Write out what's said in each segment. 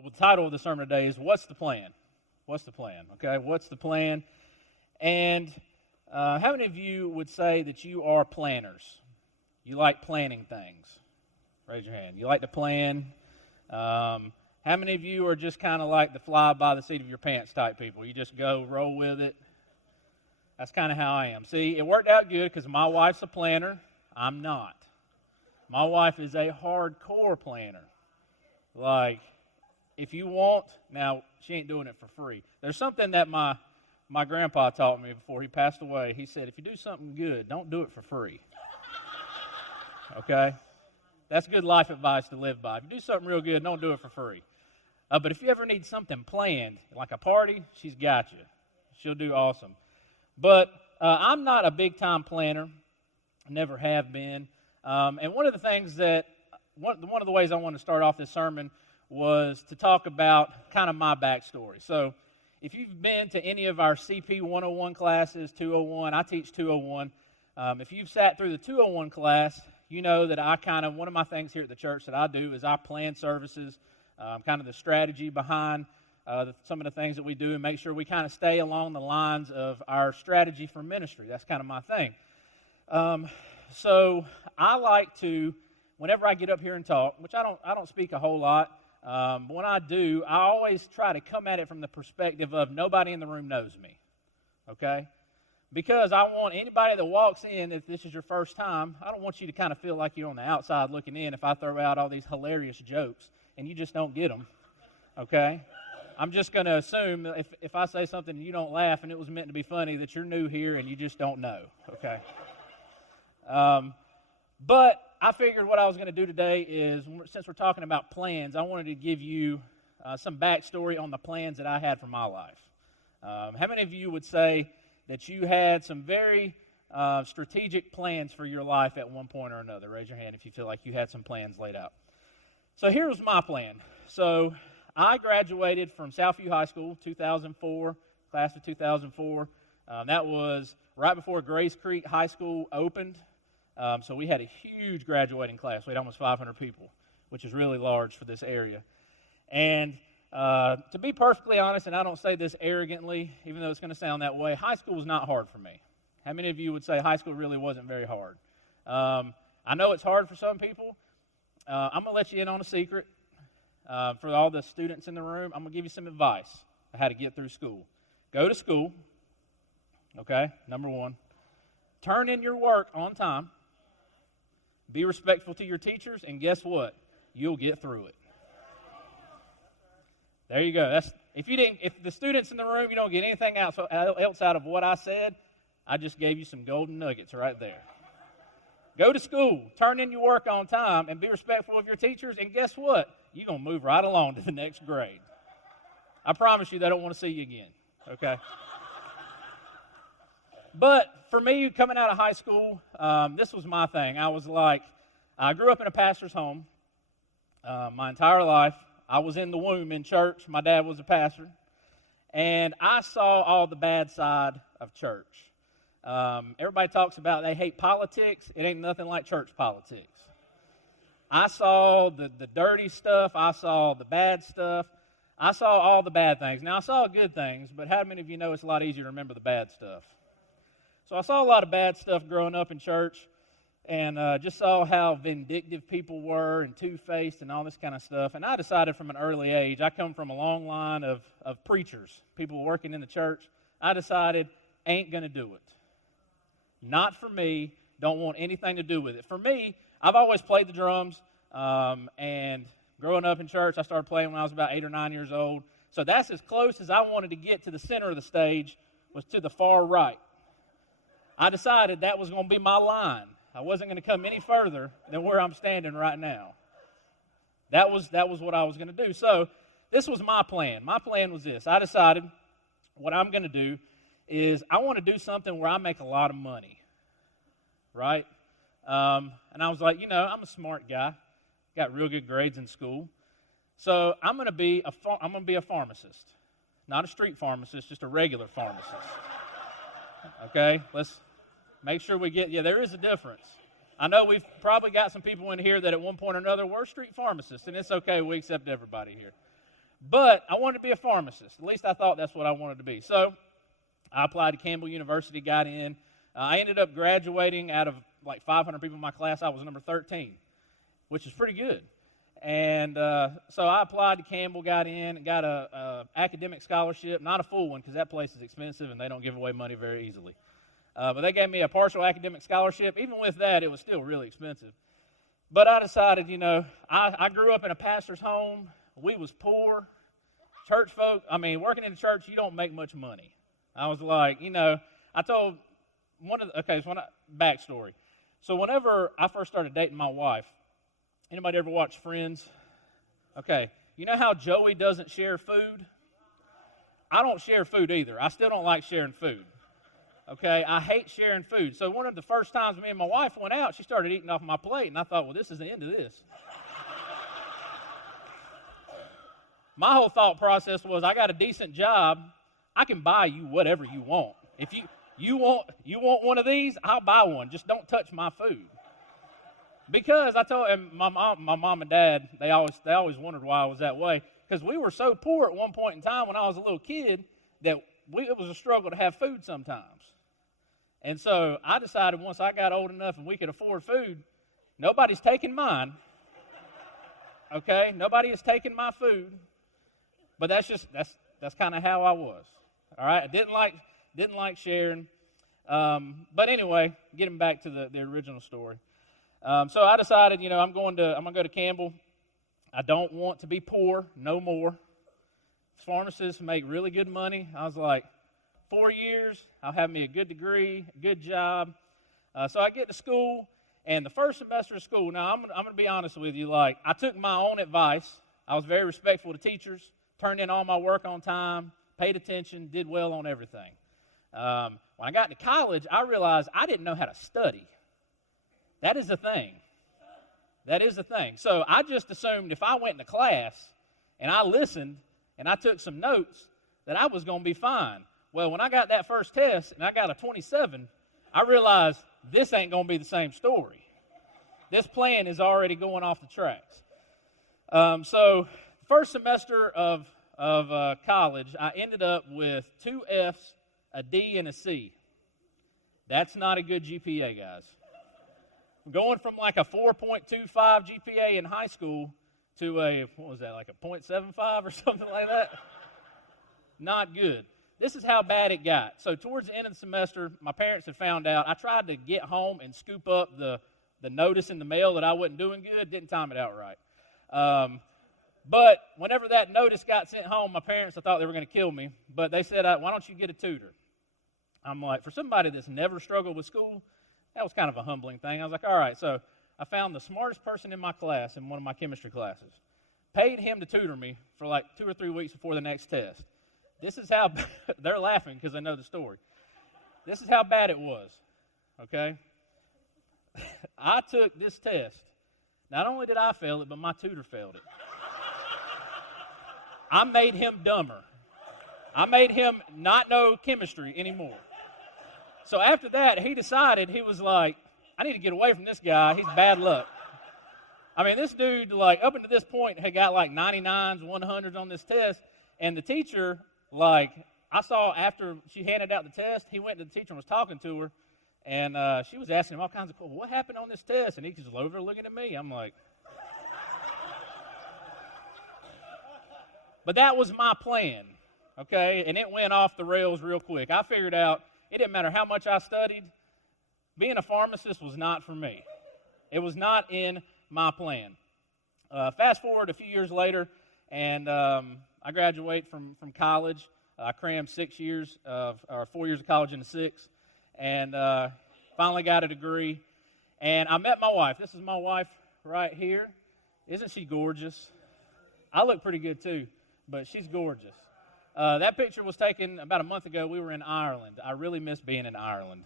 Well, the title of the sermon today is What's the Plan? What's the plan? Okay, what's the plan? And how many of you would say that you are planners? You like planning things? Raise your hand. You like to plan? How many of you are just kind of like the fly by the seat of your pants type people? You just go, roll with it. That's kind of how I am. See, it worked out good because my wife's a planner. I'm not. My wife is a hardcore planner. Like, if you want, now she ain't doing it for free. There's something that my grandpa taught me before he passed away. He said, if you do something good, don't do it for free. Okay? That's good life advice to live by. If you do something real good, don't do it for free. But if you ever need something planned, like a party, she's got you. She'll do awesome. But I'm not a big-time planner. Never have been. And one of the things that, one of the ways I want to start off this sermon was to talk about kind of my backstory. So if you've been to any of our CP 101 classes, 201, I teach 201. If you've sat through the 201 class, you know that one of my things here at the church that I do is I plan services, kind of the strategy behind some of the things that we do and make sure we kind of stay along the lines of our strategy for ministry. That's kind of my thing. So I like to, whenever I get up here and talk, which I don't speak a whole lot, but when I do, I always try to come at it from the perspective of nobody in the room knows me, okay? Because I want anybody that walks in, if this is your first time, I don't want you to kind of feel like you're on the outside looking in if I throw out all these hilarious jokes and you just don't get them, okay? I'm just going to assume if I say something and you don't laugh and it was meant to be funny that you're new here and you just don't know, okay? But I figured what I was going to do today is, since we're talking about plans, I wanted to give you some backstory on the plans that I had for my life. How many of you would say that you had some very strategic plans for your life at one point or another? Raise your hand if you feel like you had some plans laid out. So here was my plan. So I graduated from Southview High School, 2004, class of 2004. That was right before Grace Creek High School opened. So we had a huge graduating class. We had almost 500 people, which is really large for this area. And to be perfectly honest, and I don't say this arrogantly, even though it's going to sound that way, high school was not hard for me. How many of you would say high school really wasn't very hard? I know it's hard for some people. I'm going to let you in on a secret. For all the students in the room, I'm going to give you some advice on how to get through school. Go to school, okay, number one. Turn in your work on time. Be respectful to your teachers, and guess what? You'll get through it. There you go. If the students in the room, you don't get anything else out of what I said, I just gave you some golden nuggets right there. Go to school, turn in your work on time, and be respectful of your teachers, and guess what? You're going to move right along to the next grade. I promise you they don't want to see you again, okay? But for me, coming out of high school, this was my thing. I grew up in a pastor's home my entire life. I was in the womb in church. My dad was a pastor. And I saw all the bad side of church. Everybody talks about they hate politics. It ain't nothing like church politics. I saw the dirty stuff. I saw the bad stuff. I saw all the bad things. Now, I saw good things, but how many of you know it's a lot easier to remember the bad stuff? So I saw a lot of bad stuff growing up in church and just saw how vindictive people were and two-faced and all this kind of stuff. And I decided from an early age, I come from a long line of preachers, people working in the church. I decided, ain't going to do it. Not for me. Don't want anything to do with it. For me, I've always played the drums. And growing up in church, I started playing when I was about 8 or 9 years old. So that's as close as I wanted to get to the center of the stage, was to the far right. I decided that was going to be my line. I wasn't going to come any further than where I'm standing right now. That was what I was going to do. So this was my plan. My plan was this. I decided what I'm going to do is I want to do something where I make a lot of money, right? And I was like, I'm a smart guy, got real good grades in school, so I'm going to be a pharmacist, not a street pharmacist, just a regular pharmacist. Okay, let's make sure we get, there is a difference. I know we've probably got some people in here that at one point or another were street pharmacists, and it's okay, we accept everybody here. But I wanted to be a pharmacist. At least I thought that's what I wanted to be. So I applied to Campbell University, got in. I ended up graduating out of like 500 people in my class. I was number 13, which is pretty good. And so I applied to Campbell, got in, and got a academic scholarship, not a full one because that place is expensive and they don't give away money very easily. But they gave me a partial academic scholarship. Even with that, it was still really expensive. But I decided, I grew up in a pastor's home. We was poor. Church folk, working in the church, you don't make much money. I was like, I told backstory. So whenever I first started dating my wife, anybody ever watch Friends? Okay, you know how Joey doesn't share food? I don't share food either. I still don't like sharing food. Okay, I hate sharing food. So one of the first times me and my wife went out, she started eating off my plate, and I thought, well, this is the end of this. My whole thought process was, I got a decent job. I can buy you whatever you want. If you want one of these, I'll buy one. Just don't touch my food. Because I told him, my mom and dad, they always wondered why I was that way. Because we were so poor at one point in time when I was a little kid that it was a struggle to have food sometimes. And so I decided once I got old enough and we could afford food, nobody's taking mine. Okay, nobody is taking my food. But that's kind of how I was. All right, I didn't like sharing. But anyway, getting back to the original story. So I decided, I'm gonna go to Campbell. I don't want to be poor no more. Pharmacists make really good money. I was like, 4 years, I'll have me a good degree, a good job. So I get to school, and the first semester of school. Now I'm gonna be honest with you. Like, I took my own advice. I was very respectful to teachers. Turned in all my work on time. Paid attention. Did well on everything. When I got into college, I realized I didn't know how to study. That is the thing. That is the thing. So I just assumed if I went into class and I listened and I took some notes that I was going to be fine. Well, when I got that first test and I got a 27, I realized this ain't going to be the same story. This plan is already going off the tracks. So first semester of college, I ended up with 2 Fs, a D, and a C. That's not a good GPA, guys. Going from like a 4.25 GPA in high school to like a 0.75 or something like that. Not good. This is how bad it got. So towards the end of the semester, my parents had found out. I tried to get home and scoop up the notice in the mail that I wasn't doing good. Didn't time it out right. But whenever that notice got sent home, my parents, I thought they were going to kill me. But they said, why don't you get a tutor? I'm like, for somebody that's never struggled with school, that was kind of a humbling thing. I was like, all right. So I found the smartest person in my class in one of my chemistry classes. Paid him to tutor me for like 2 or 3 weeks before the next test. This is how, they're laughing because they know the story. This is how bad it was, okay? I took this test. Not only did I fail it, but my tutor failed it. I made him dumber. I made him not know chemistry anymore. So after that, he decided, he was like, I need to get away from this guy. He's bad luck. This dude, like, up until this point, had got like 99s, 100s on this test, and the teacher, like, I saw after she handed out the test, he went to the teacher and was talking to her, and she was asking him all kinds of questions. What happened on this test? And he was over there looking at me. I'm like, but that was my plan, okay? And it went off the rails real quick. I figured out it didn't matter how much I studied. Being a pharmacist was not for me. It was not in my plan. Fast forward a few years later, and I graduate from college. I crammed 4 years of college into 6, and finally got a degree. And I met my wife. This is my wife right here. Isn't she gorgeous? I look pretty good too, but she's gorgeous. That picture was taken about a month ago. We were in Ireland. I really miss being in Ireland.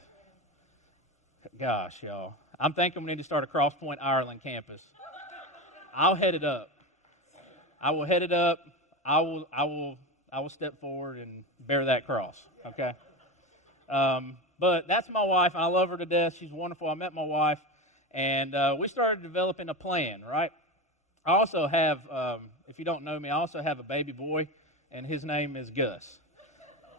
Gosh, y'all. I'm thinking we need to start a Cross Point, Ireland campus. I'll head it up. I will head it up. I will step forward and bear that cross, okay? But that's my wife, and I love her to death. She's wonderful. I met my wife, and we started developing a plan, right? I also have if you don't know me, I also have a baby boy, and his name is Gus.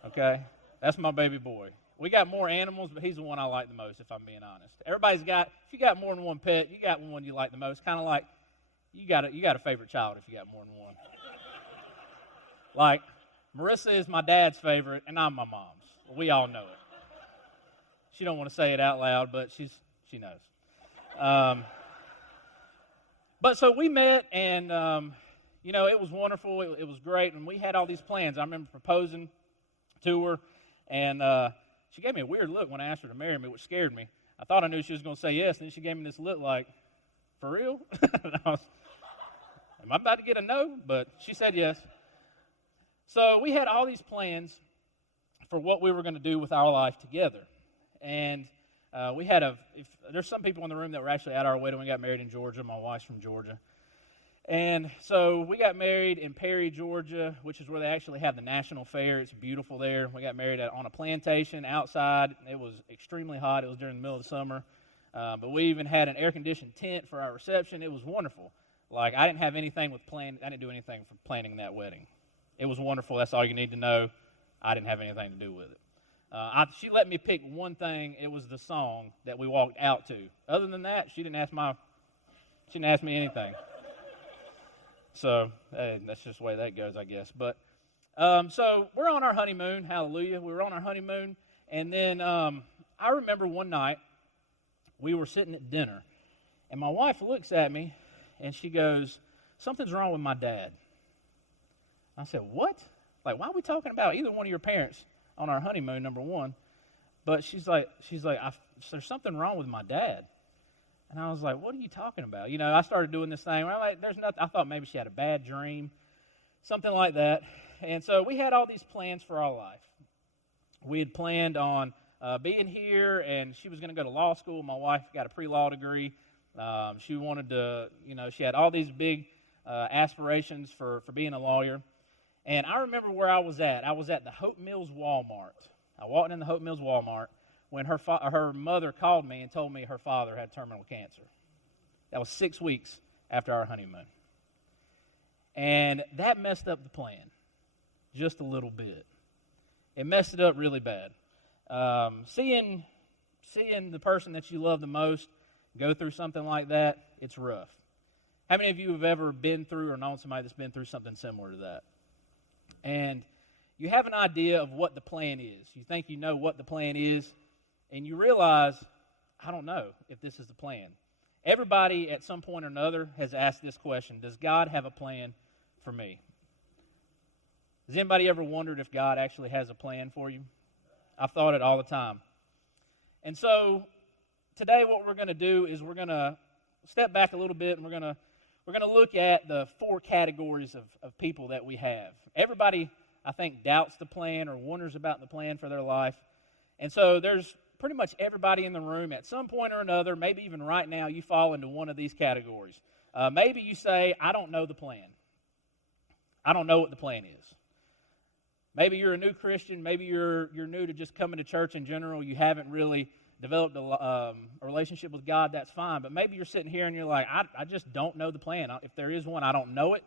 Okay? That's my baby boy. We got more animals, but he's the one I like the most, if I'm being honest. Everybody's got, if you got more than one pet, you got one you like the most. Kind of like you got a favorite child if you got more than one. Like, Marissa is my dad's favorite, and I'm my mom's. We all know it. She don't want to say it out loud, but she knows. But so we met, and, it was wonderful. It was great, and we had all these plans. I remember proposing to her, and she gave me a weird look when I asked her to marry me, which scared me. I thought I knew she was going to say yes, and then she gave me this look like, for real? Am I about to get a no? But she said yes. So we had all these plans for what we were going to do with our life together. And we had there's some people in the room that were actually at our wedding. We got married in Georgia. My wife's from Georgia. And so we got married in Perry, Georgia, which is where they actually have the National Fair. It's beautiful there. We got married on a plantation outside. It was extremely hot. It was during the middle of the summer. But we even had an air-conditioned tent for our reception. It was wonderful. Like, I didn't have anything I didn't do anything for planning that wedding. It was wonderful. That's all you need to know. I didn't have anything to do with it. She let me pick one thing. It was the song that we walked out to. Other than that, she didn't ask me anything. So that's just the way that goes, I guess. But so we're on our honeymoon. Hallelujah. We were on our honeymoon. And then I remember one night we were sitting at dinner. And my wife looks at me and she goes, "Something's wrong with my dad." I said, "What? Like, why are we talking about either one of your parents on our honeymoon, number one?" But she's like, "There's something wrong with my dad." And I was like, "What are you talking about?" I started doing this thing. I'm like, there's nothing. I thought maybe she had a bad dream, something like that. And so we had all these plans for our life. We had planned on being here, and she was going to go to law school. My wife got a pre-law degree. She wanted to, she had all these big aspirations for being a lawyer. And I remember where I was at. I was at the Hope Mills Walmart. I walked in the Hope Mills Walmart when her mother called me and told me her father had terminal cancer. That was 6 weeks after our honeymoon. And that messed up the plan just a little bit. It messed it up really bad. Seeing the person that you love the most go through something like that, it's rough. How many of you have ever been through or known somebody that's been through something similar to that? And you have an idea of what the plan is. You think you know what the plan is, and you realize, I don't know if this is the plan. Everybody at some point or another has asked this question: does God have a plan for me? Has anybody ever wondered if God actually has a plan for you? I've thought it all the time. And so today what we're going to do is we're going to step back a little bit, and we're going to look at the 4 categories of people that we have. Everybody, I think, doubts the plan or wonders about the plan for their life. And so there's pretty much everybody in the room at some point or another, maybe even right now, you fall into one of these categories. Maybe you say, I don't know the plan. I don't know what the plan is. Maybe you're a new Christian. Maybe you're new to just coming to church in general. You haven't really developed a relationship with God. That's fine. But maybe you're sitting here and you're like, I just don't know the plan. If there is one, I don't know it.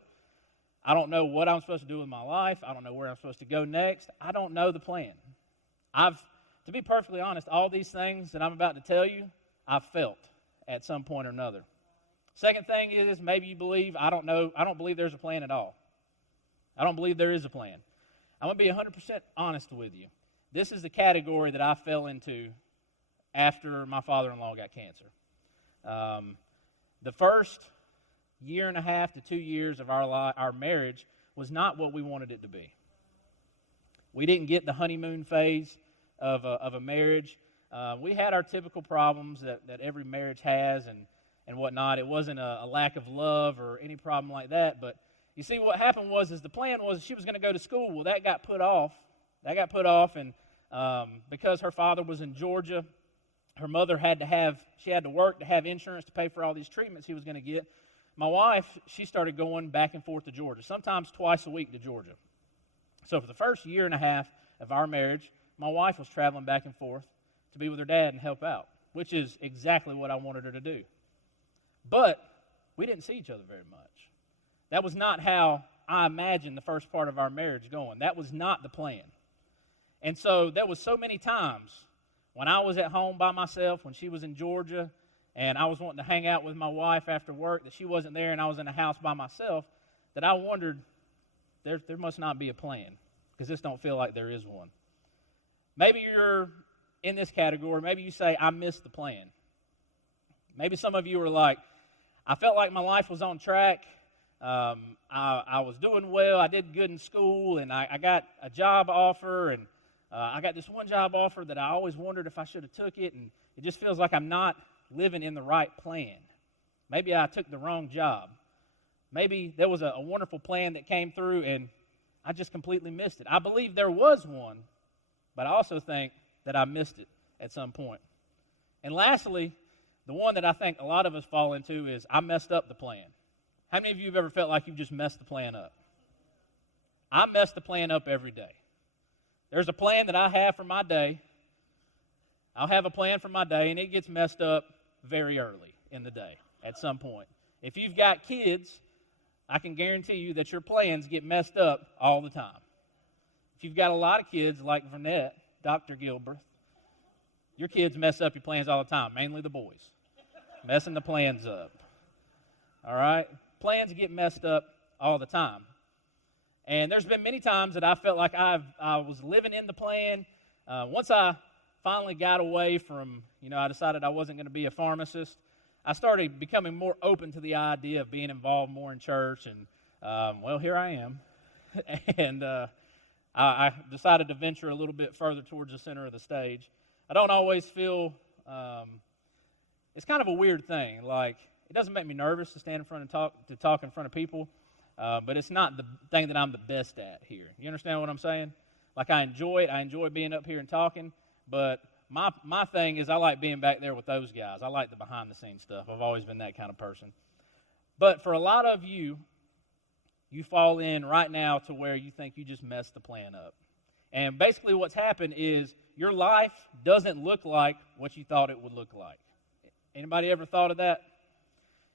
I don't know what I'm supposed to do with my life. I don't know where I'm supposed to go next. I don't know the plan. To be perfectly honest, all these things that I'm about to tell you, I've felt at some point or another. Second thing is maybe you believe, I don't believe there's a plan at all. I don't believe there is a plan. I'm going to be 100% honest with you. This is the category that I fell into after my father-in-law got cancer. The first 1.5 to 2 years of our marriage was not what we wanted it to be. We didn't get the honeymoon phase of a marriage. We had our typical problems that every marriage has and whatnot. It wasn't a lack of love or any problem like that, but you see, what happened was the plan was she was going to go to school. Well, that got put off. And because her father was in Georgia, her mother had to work to have insurance to pay for all these treatments he was going to get. My wife, she started going back and forth to Georgia, sometimes twice a week to Georgia. So for the first 1.5 of our marriage, my wife was traveling back and forth to be with her dad and help out, which is exactly what I wanted her to do. But we didn't see each other very much. That was not how I imagined the first part of our marriage going. That was not the plan. And so there was so many times when I was at home by myself, when she was in Georgia, and I was wanting to hang out with my wife after work, that she wasn't there and I was in the house by myself, that I wondered, there must not be a plan, because this don't feel like there is one. Maybe you're in this category. Maybe you say, I missed the plan. Maybe some of you are like, I felt like my life was on track. I was doing well. I did good in school, and I got a job offer, and I got this one job offer that I always wondered if I should have took it, and it just feels like I'm not living in the right plan. Maybe I took the wrong job. Maybe there was a wonderful plan that came through, and I just completely missed it. I believe there was one, but I also think that I missed it at some point. And lastly, the one that I think a lot of us fall into is I messed up the plan. How many of you have ever felt like you just messed the plan up? I mess the plan up every day. There's a plan that I have for my day. I'll have a plan for my day, and it gets messed up very early in the day at some point. If you've got kids, I can guarantee you that your plans get messed up all the time. If you've got a lot of kids like Vernette, Dr. Gilbert, your kids mess up your plans all the time, mainly the boys, messing the plans up. All right? Plans get messed up all the time. And there's been many times that I felt like I was living in the plan. Once I finally got away from, I decided I wasn't going to be a pharmacist, I started becoming more open to the idea of being involved more in church. And, here I am. And I decided to venture a little bit further towards the center of the stage. I don't always feel, it's kind of a weird thing. Like, it doesn't make me nervous to stand in front and talk in front of people, but it's not the thing that I'm the best at here. You understand what I'm saying? Like, I enjoy it. I enjoy being up here and talking, but my thing is I like being back there with those guys. I like the behind-the-scenes stuff. I've always been that kind of person. But for a lot of you, you fall in right now to where you think you just messed the plan up. And basically what's happened is your life doesn't look like what you thought it would look like. Anybody ever thought of that?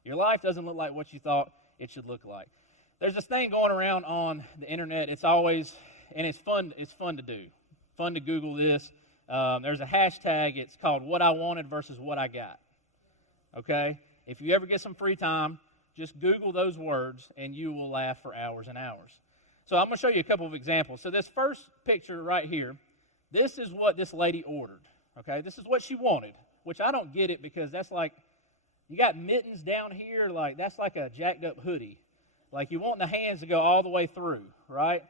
Your life doesn't look like what you thought it should look like. There's this thing going around on the internet. It's always, and it's fun to do. Fun to Google this. There's a hashtag. It's called What I Wanted versus What I Got. Okay? If you ever get some free time, just Google those words, and you will laugh for hours and hours. So I'm going to show you a couple of examples. So this first picture right here, this is what this lady ordered. Okay? This is what she wanted, which I don't get it because that's like, you got mittens down here, like that's like a jacked up hoodie. Like you want the hands to go all the way through, right?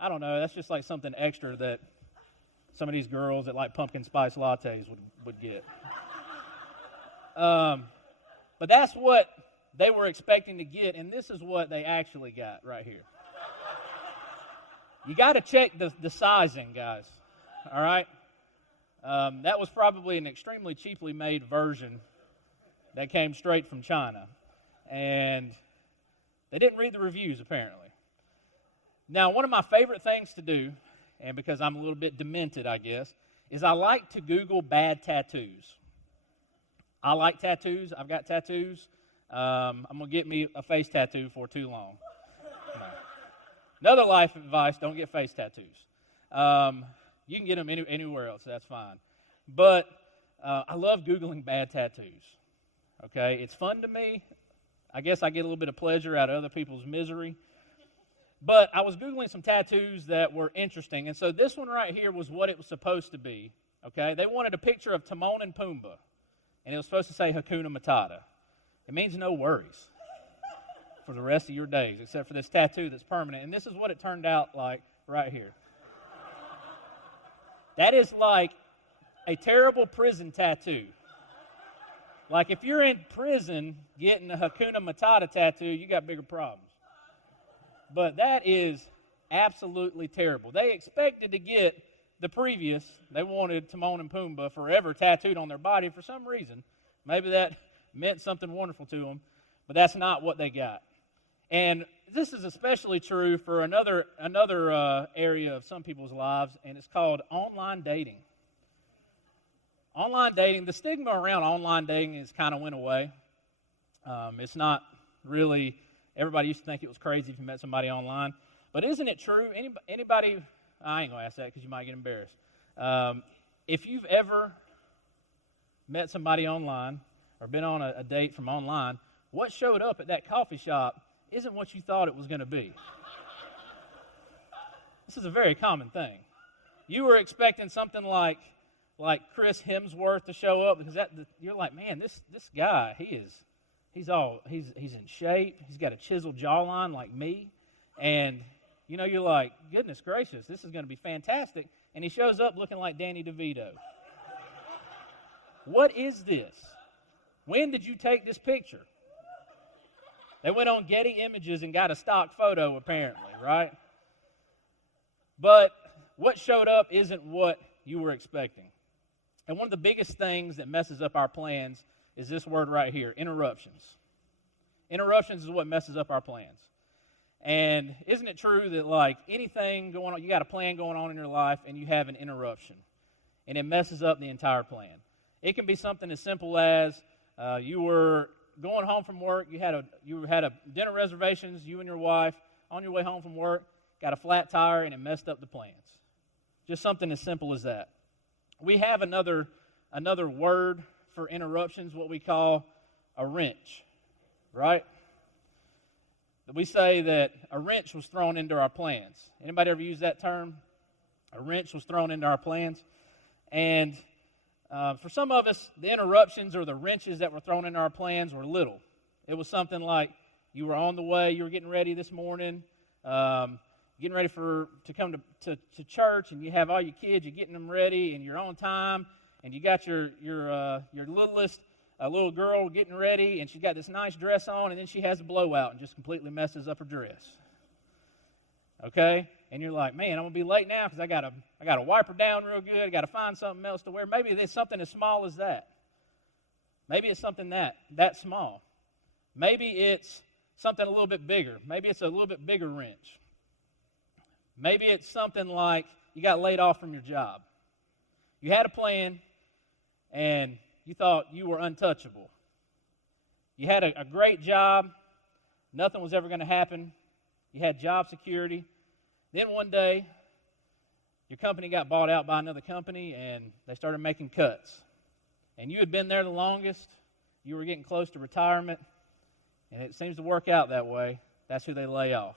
I don't know. That's just like something extra that some of these girls that like pumpkin spice lattes would get. But that's what they were expecting to get, and this is what they actually got right here. You got to check the sizing, guys. All right? That was probably an extremely cheaply made version that came straight from China. And they didn't read the reviews, apparently. Now, one of my favorite things to do, and because I'm a little bit demented, I guess, is I like to Google bad tattoos. I like tattoos. I've got tattoos. I'm going to get me a face tattoo before too long. No. Another life advice, don't get face tattoos. You can get them anywhere else, that's fine. But I love Googling bad tattoos. Okay, it's fun to me. I guess I get a little bit of pleasure out of other people's misery. But I was Googling some tattoos that were interesting. And so this one right here was what it was supposed to be. Okay, they wanted a picture of Timon and Pumbaa. And it was supposed to say Hakuna Matata. It means no worries for the rest of your days, except for this tattoo that's permanent. And this is what it turned out like right here. That is like a terrible prison tattoo. Like if you're in prison getting a Hakuna Matata tattoo, you got bigger problems. But that is absolutely terrible. They expected to get the previous. They wanted Timon and Pumbaa forever tattooed on their body for some reason. Maybe that meant something wonderful to them, but that's not what they got. And this is especially true for another area of some people's lives, and it's called online dating. Online dating, the stigma around online dating has kind of went away. It's not really Everybody used to think it was crazy if you met somebody online. But isn't it true? Anybody, I ain't going to ask that because you might get embarrassed. If you've ever met somebody online or been on a date from online, what showed up at that coffee shop isn't what you thought it was going to be. This is a very common thing. You were expecting something like Chris Hemsworth to show up because you're like, man, this guy, he's in shape. He's got a chiseled jawline like me, and you're like, goodness gracious, this is going to be fantastic. And he shows up looking like Danny DeVito. What is this? When did you take this picture? They went on Getty Images and got a stock photo, apparently, right? But what showed up isn't what you were expecting. And one of the biggest things that messes up our plans is this word right here, interruptions. Interruptions is what messes up our plans. And isn't it true that like anything going on, you got a plan going on in your life and you have an interruption, and it messes up the entire plan. It can be something as simple as you were going home from work, you had a dinner reservations, you and your wife, on your way home from work, got a flat tire, and it messed up the plans. Just something as simple as that. We have another word for interruptions, what we call a wrench, right? We say that a wrench was thrown into our plans. Anybody ever use that term? A wrench was thrown into our plans. And for some of us, the interruptions or the wrenches that were thrown into our plans were little. It was something like you were on the way, you were getting ready this morning, getting ready to come to church, and you have all your kids, you're getting them ready, and you're on time, and you got your littlest little girl getting ready, and she's got this nice dress on, and then she has a blowout and just completely messes up her dress. Okay? And you're like, man, I'm going to be late now because I got to wipe her down real good. I got to find something else to wear. Maybe it's something as small as that. Maybe it's something that small. Maybe it's something a little bit bigger. Maybe it's a little bit bigger wrench. Maybe it's something like you got laid off from your job. You had a plan, and you thought you were untouchable. You had a great job. Nothing was ever going to happen. You had job security. Then one day, your company got bought out by another company, and they started making cuts. And you had been there the longest. You were getting close to retirement, and it seems to work out that way. That's who they lay off.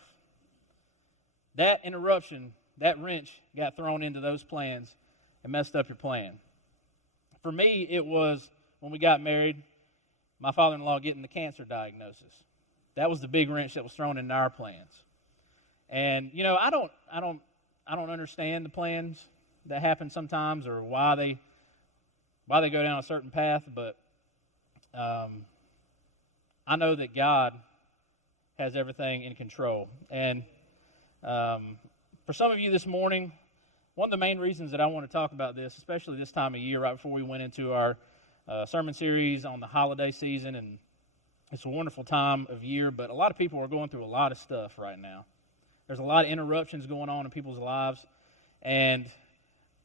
That interruption, that wrench got thrown into those plans and messed up your plan. For me, it was when we got married, my father-in-law getting the cancer diagnosis. That was the big wrench that was thrown into our plans. And I don't understand the plans that happen sometimes or why they go down a certain path, but I know that God has everything in control. And for some of you this morning, one of the main reasons that I want to talk about this, especially this time of year, right before we went into our sermon series on the holiday season, and it's a wonderful time of year, but a lot of people are going through a lot of stuff right now. There's a lot of interruptions going on in people's lives, and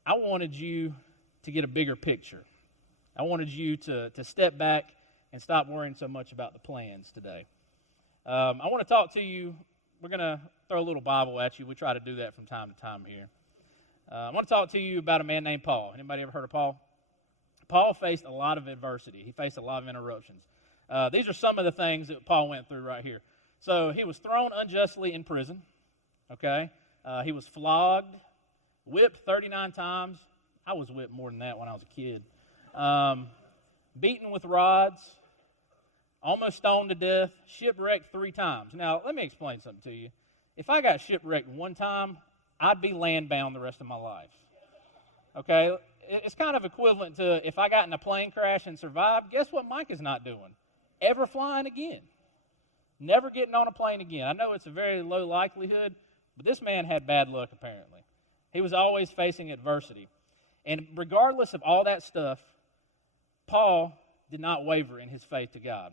I wanted you to get a bigger picture. I wanted you to step back and stop worrying so much about the plans today. I want to talk to you. We're going to throw a little Bible at you. We try to do that from time to time here. I want to talk to you about a man named Paul. Anybody ever heard of Paul? Paul faced a lot of adversity. He faced a lot of interruptions. These are some of the things that Paul went through right here. So he was thrown unjustly in prison. Okay? He was flogged, whipped 39 times. I was whipped more than that when I was a kid. Beaten with rods, almost stoned to death, shipwrecked 3 times. Now, let me explain something to you. If I got shipwrecked one time, I'd be land-bound the rest of my life. Okay? It's kind of equivalent to if I got in a plane crash and survived, guess what Mike is not doing? Ever flying again. Never getting on a plane again. I know it's a very low likelihood, but this man had bad luck apparently. He was always facing adversity. And regardless of all that stuff, Paul did not waver in his faith to God.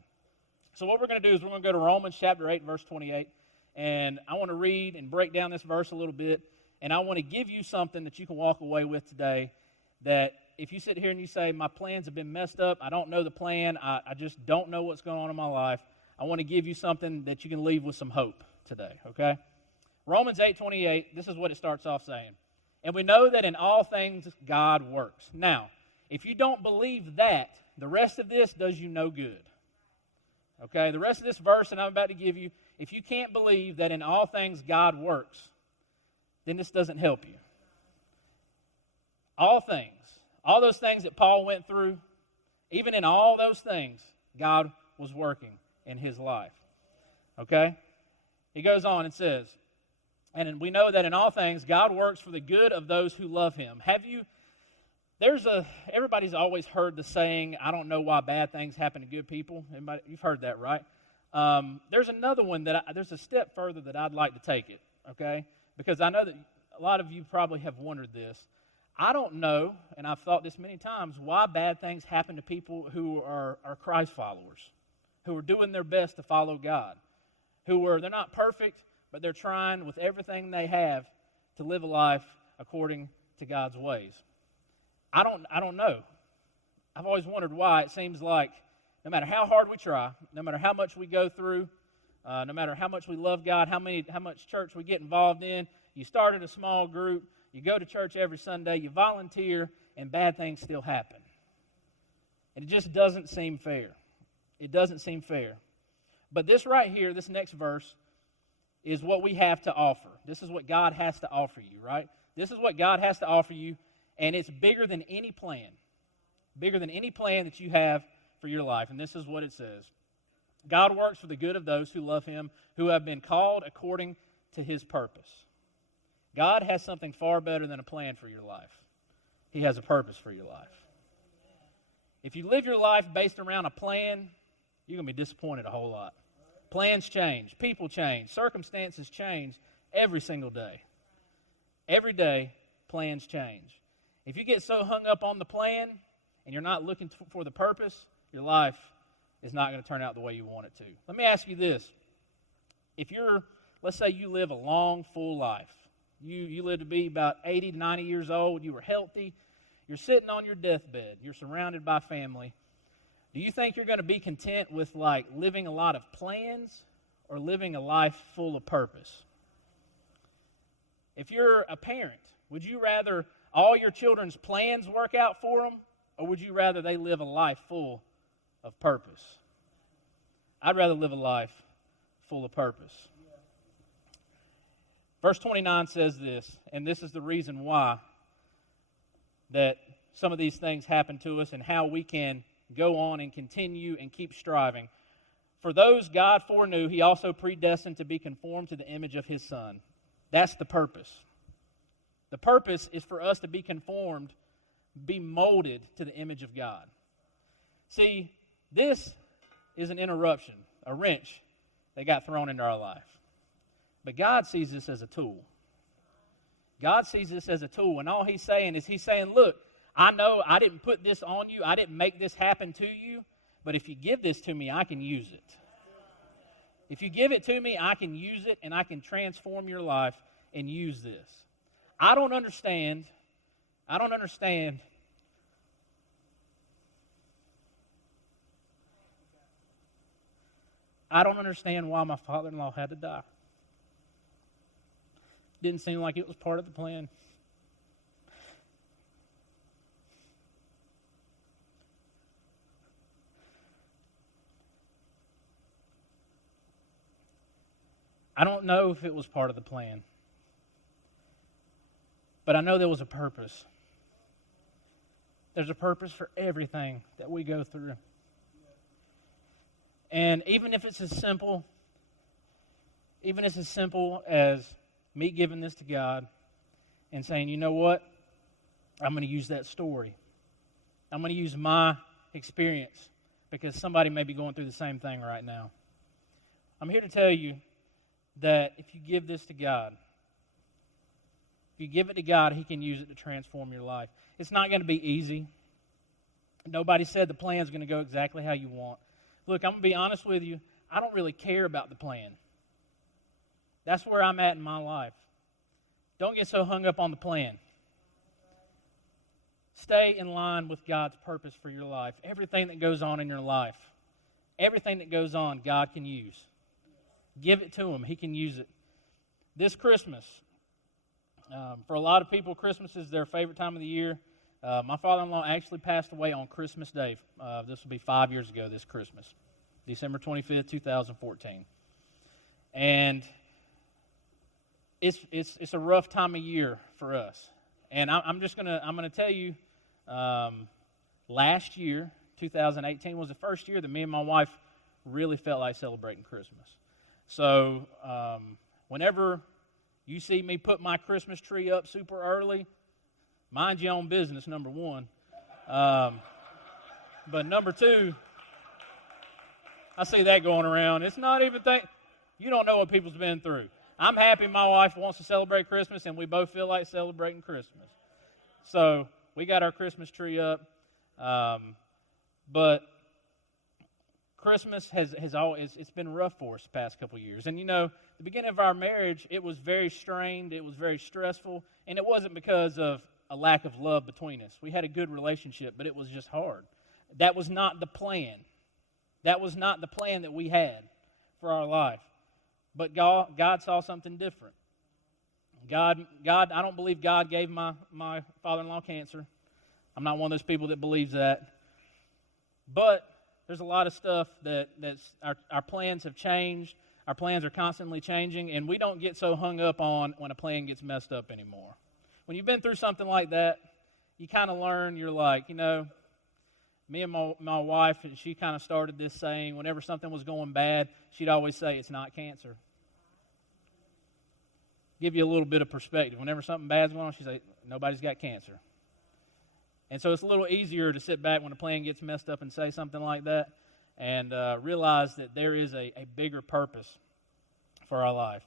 So what we're going to do is we're going to go to Romans chapter 8, verse 28. And I want to read and break down this verse a little bit. And I want to give you something that you can walk away with today, that if you sit here and you say, my plans have been messed up, I don't know the plan, I just don't know what's going on in my life, I want to give you something that you can leave with some hope today, okay? Romans 8:28, this is what it starts off saying. And we know that in all things God works. Now, if you don't believe that, the rest of this does you no good. Okay, the rest of this verse that I'm about to give you, if you can't believe that in all things God works, then this doesn't help you. All things, all those things that Paul went through, even in all those things, God was working in his life. Okay? He goes on and says, and we know that in all things God works for the good of those who love him. Everybody's always heard the saying, I don't know why bad things happen to good people. You've heard that, right? There's another one there's a step further that I'd like to take it, okay? Because I know that a lot of you probably have wondered this. I don't know, and I've thought this many times, why bad things happen to people who are Christ followers, who are doing their best to follow God, they're not perfect, but they're trying with everything they have to live a life according to God's ways. I don't know. I've always wondered why it seems like no matter how hard we try, no matter how much we go through, no matter how much we love God, how much church we get involved in, you started a small group, you go to church every Sunday, you volunteer, and bad things still happen. And it just doesn't seem fair. It doesn't seem fair. But this right here, this next verse, is what we have to offer. This is what God has to offer you, right? This is what God has to offer you, and it's bigger than any plan. Bigger than any plan that you have for your life. And this is what it says. God works for the good of those who love him, who have been called according to his purpose. God has something far better than a plan for your life. He has a purpose for your life. If you live your life based around a plan, you're going to be disappointed a whole lot. Plans change. People change. Circumstances change every single day. Every day, plans change. If you get so hung up on the plan and you're not looking for the purpose, your life is not going to turn out the way you want it to. Let me ask you this. Let's say you live a long, full life. You live to be about 80 to 90 years old. You were healthy. You're sitting on your deathbed. You're surrounded by family. Do you think you're going to be content with living a lot of plans or living a life full of purpose? If you're a parent, would you rather all your children's plans work out for them, or would you rather they live a life full of purpose? I'd rather live a life full of purpose. Verse 29 says this, and this is the reason why that some of these things happen to us and how we can go on and continue and keep striving. For those God foreknew, he also predestined to be conformed to the image of his Son. That's the purpose. The purpose is for us to be conformed, be molded to the image of God. See, this is an interruption, a wrench that got thrown into our life. But God sees this as a tool. God sees this as a tool, and all he's saying is, look, I know I didn't put this on you, I didn't make this happen to you, but if you give this to me, I can use it. If you give it to me, I can use it, and I can transform your life and use this. I don't understand why my father-in-law had to die. Didn't seem like it was part of the plan. I don't know if it was part of the plan, but I know there was a purpose. There's a purpose for everything that we go through. And even if it's as simple as me giving this to God and saying, you know what? I'm going to use that story. I'm going to use my experience because somebody may be going through the same thing right now. I'm here to tell you that if you give this to God, if you give it to God, he can use it to transform your life. It's not going to be easy. Nobody said the plan is going to go exactly how you want. Look, I'm going to be honest with you. I don't really care about the plan. That's where I'm at in my life. Don't get so hung up on the plan. Stay in line with God's purpose for your life. Everything that goes on in your life, Everything that goes on, God can use. Give it to Him. He can use it. This Christmas, for a lot of people, Christmas is their favorite time of the year. My father-in-law actually passed away on Christmas Day. This will be 5 years ago this Christmas, December 25th, 2014. And it's a rough time of year for us. And I'm gonna tell you, last year, 2018 was the first year that me and my wife really felt like celebrating Christmas. So whenever you see me put my Christmas tree up super early, mind your own business, number one. But number two, I see that going around. It's not even you don't know what people's been through. I'm happy my wife wants to celebrate Christmas, and we both feel like celebrating Christmas. So we got our Christmas tree up. But Christmas has always, it's been rough for us the past couple of years. And the beginning of our marriage, it was very strained, it was very stressful, and it wasn't because of a lack of love between us. We had a good relationship, but it was just hard. That was not the plan. That was not the plan that we had for our life. But God saw something different. God, I don't believe God gave my father-in-law cancer. I'm not one of those people that believes that. But there's a lot of stuff that's our plans have changed. Our plans are constantly changing, and we don't get so hung up on when a plan gets messed up anymore. When you've been through something like that, you kind of learn, you're like, me and my wife, and she kind of started this saying, whenever something was going bad, she'd always say, it's not cancer. Give you a little bit of perspective. Whenever something bad's going on, she'd say, nobody's got cancer. And so it's a little easier to sit back when a plan gets messed up and say something like that and realize that there is a bigger purpose for our life.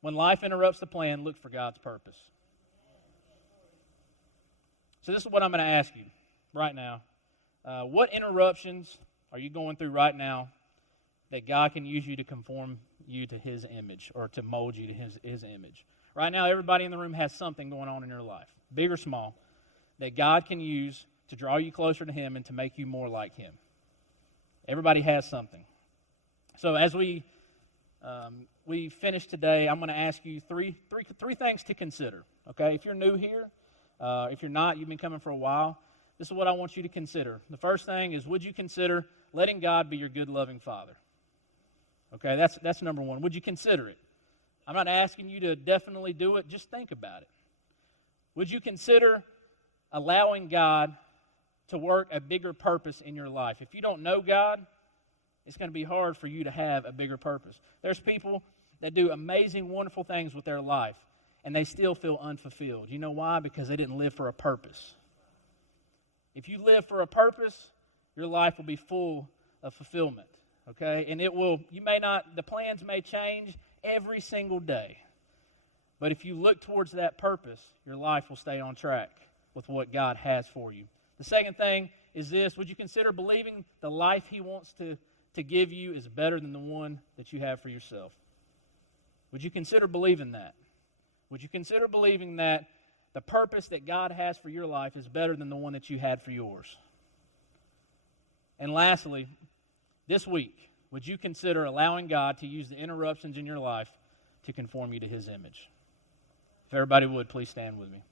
When life interrupts the plan, look for God's purpose. So this is what I'm going to ask you right now. What interruptions are you going through right now that God can use you to conform you to His image or to mold you to His image? Right now, everybody in the room has something going on in your life, big or small, that God can use to draw you closer to Him and to make you more like Him. Everybody has something. So as we finish today, I'm going to ask you three things to consider. Okay, if you're new here, if you're not, you've been coming for a while, this is what I want you to consider. The first thing is, would you consider letting God be your good, loving Father? Okay, that's number one. Would you consider it? I'm not asking you to definitely do it. Just think about it. Would you consider allowing God to work a bigger purpose in your life? If you don't know God, it's going to be hard for you to have a bigger purpose. There's people that do amazing, wonderful things with their life, and they still feel unfulfilled. You know why? Because they didn't live for a purpose. If you live for a purpose, your life will be full of fulfillment. Okay? And the plans may change every single day. But if you look towards that purpose, your life will stay on track with what God has for you. The second thing is this: would you consider believing the life He wants to give you is better than the one that you have for yourself? Would you consider believing that? Would you consider believing that the purpose that God has for your life is better than the one that you had for yours? And lastly, this week, would you consider allowing God to use the interruptions in your life to conform you to His image? If everybody would, please stand with me.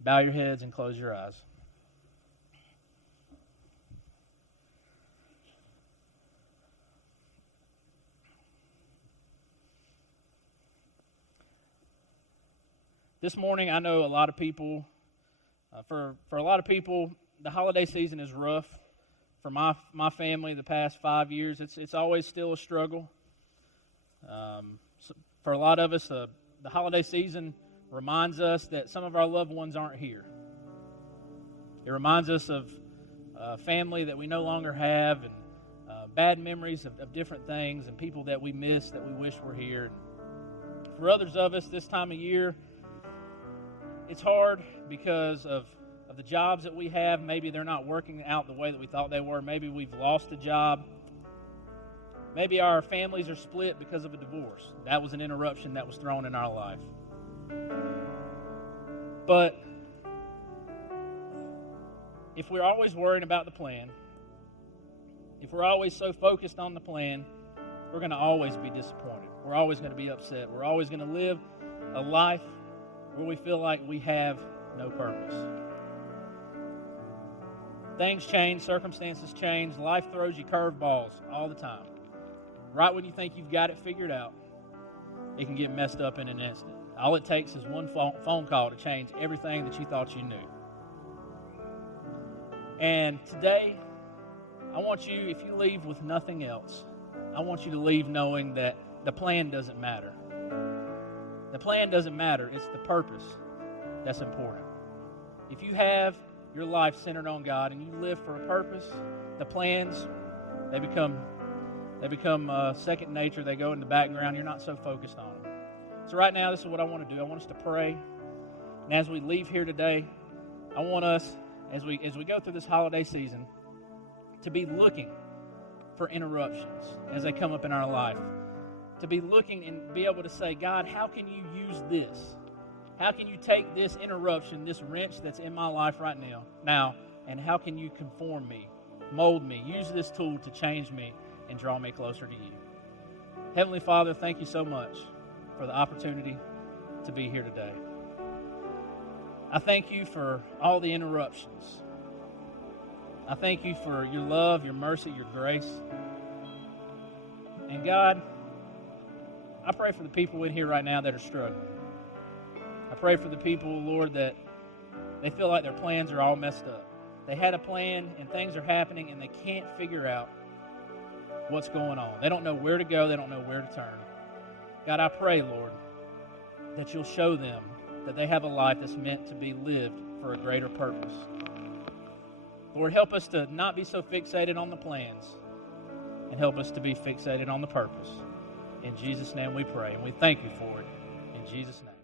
Bow your heads and close your eyes. This morning, I know a lot of people, for a lot of people, the holiday season is rough. For my family, the past 5 years, it's always still a struggle. So for a lot of us, the holiday season reminds us that some of our loved ones aren't here. It reminds us of family that we no longer have, and bad memories of different things and people that we miss that we wish were here. And for others of us, this time of year, it's hard because of the jobs that we have. Maybe they're not working out the way that we thought they were. Maybe we've lost a job. Maybe our families are split because of a divorce. That was an interruption that was thrown in our life. But if we're always worrying about the plan, If we're always so focused on the plan, we're going to always be disappointed. We're always going to be upset. We're always going to live a life where we feel like we have no purpose. Things change, circumstances change, life throws you curveballs all the time. Right when you think you've got it figured out, it can get messed up in an instant. All it takes is one phone call to change everything that you thought you knew. And today, I want you, if you leave with nothing else, I want you to leave knowing that the plan doesn't matter. The plan doesn't matter. It's the purpose that's important. If you have your life centered on God and you live for a purpose, the plans, they become second nature. They go in the background. You're not so focused on them. So right now, this is what I want to do. I want us to pray. And as we leave here today, I want us, as we go through this holiday season, to be looking for interruptions as they come up in our life. To be looking and be able to say, God, how can you use this? How can you take this interruption, this wrench that's in my life right now, and how can you conform me, mold me, use this tool to change me and draw me closer to you? Heavenly Father, thank you so much for the opportunity to be here today. I thank you for all the interruptions. I thank you for your love, your mercy, your grace. And God, I pray for the people in here right now that are struggling. I pray for the people, Lord, that they feel like their plans are all messed up. They had a plan and things are happening and they can't figure out what's going on. They don't know where to go. They don't know where to turn. God, I pray, Lord, that you'll show them that they have a life that's meant to be lived for a greater purpose. Lord, help us to not be so fixated on the plans and help us to be fixated on the purpose. In Jesus' name we pray, and we thank you for it. In Jesus' name.